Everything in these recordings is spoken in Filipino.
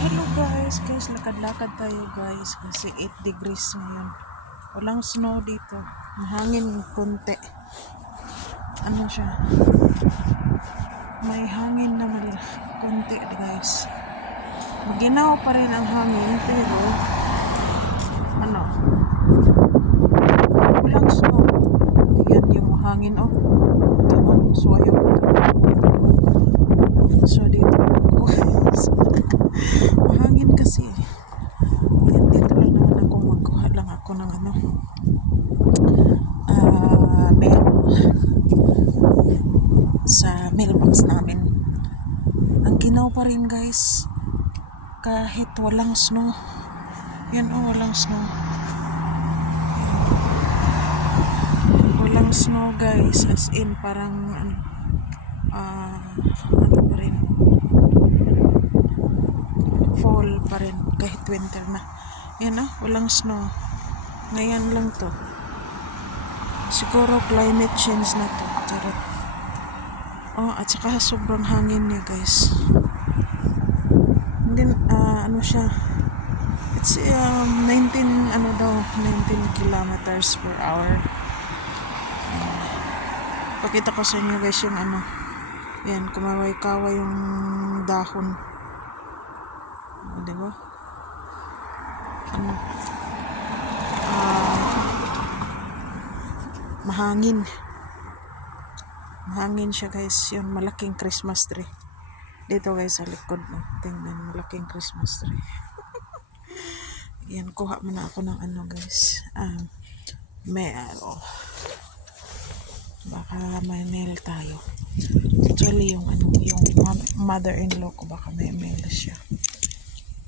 Hello guys, lakad-lakad tayo guys kasi 8 degrees ngayon. Walang snow dito. Mahangin konti. Ano siya? May hangin na konti guys. Maginaw pa rin ang hangin pero ano? Walang snow. Ayan yung hangin oh. Ito, so ayaw ko to. So dito guys. Mahangin kasi. Ayan, dito lang naman ako magkuha lang ako ng mail sa mailbox namin. Ang ginaw pa rin guys kahit walang snow. Yan oh, walang snow. Walang snow guys, as in parang ano pa rin, fall pa rin kahit winter na. Yan oh, walang snow. Ngayon lang to. Siguro climate change na to. Charot. Oh, at saka sobrang hangin niya guys. Hindi ano siya. It's 19 kilometers per hour. Pakita ko sa inyo guys yung ano. Yan, kumaway-kaway yung dahon. Di ba? Ano? Mahangin. Mahangin siya guys. Yung malaking Christmas tree. Dito guys sa likod mo. Tingnan, malaking Christmas tree. Yan, kuha muna ako ng ano guys. Mail. Baka may mail tayo. Actually yung yung mother-in-law ko baka may mail siya.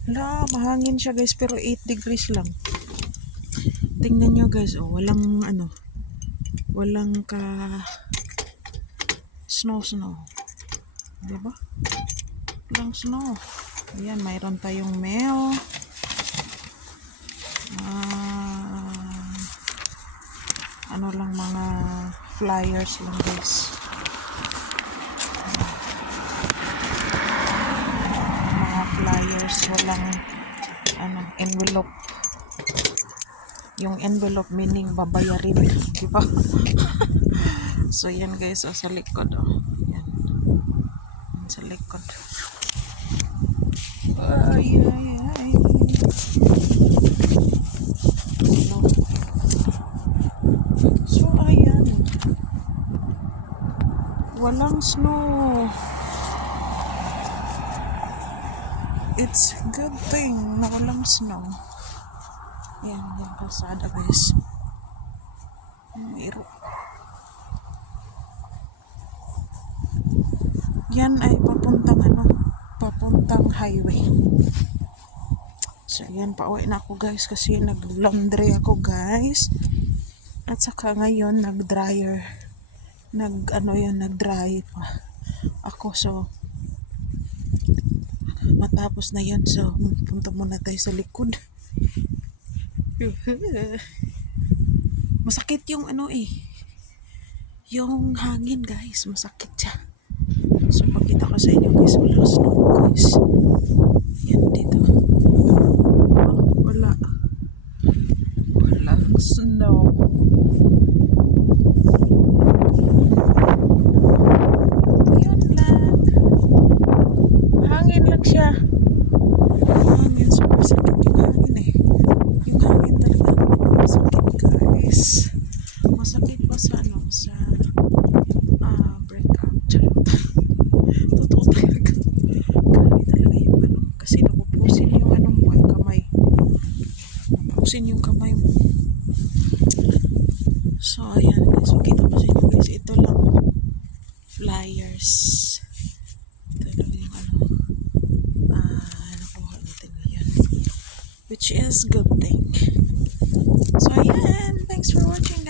Hala, mahangin siya guys pero 8 degrees lang. Tingnan nyo guys, oh, walang ka snow. Diba? Walang snow. Ayan, mayroon tayong mail. Ano lang, mga flyers lang guys. Mga flyers, walang envelope. Yung envelope meaning babayarin, diba? So yan guys, sa likod yan. Sa likod. Ay. So ayan. Walang snow. It's good thing na walang snow. Yan, yung kalsada guys. Mayroon. Yan ay papuntang highway. So yan, pauwi na ako guys kasi nag-laundry ako guys. At saka ngayon nag-dry pa ako. So matapos na yan, so punta muna tayo sa likod. Masakit yung yung hangin guys, masakit siya. So pakita ko sa inyo guys, walang snow guys. Yan dito. Walang snow. Yun lang. Hangin lang siya. Hangin, super sakit yung hangin Yung hangin talaga masakit guys. Masakit pa sa breakout. Charot. Totoo talaga. Grabe talaga yung kasi napupusin yung mo ay kamay. Napupusin yung kamay mo. So ayan guys, makita ko sa inyo guys, ito lang flyers. Ito lang yung nakuha natin ngayon, which is good thing. So ayan, thanks for watching.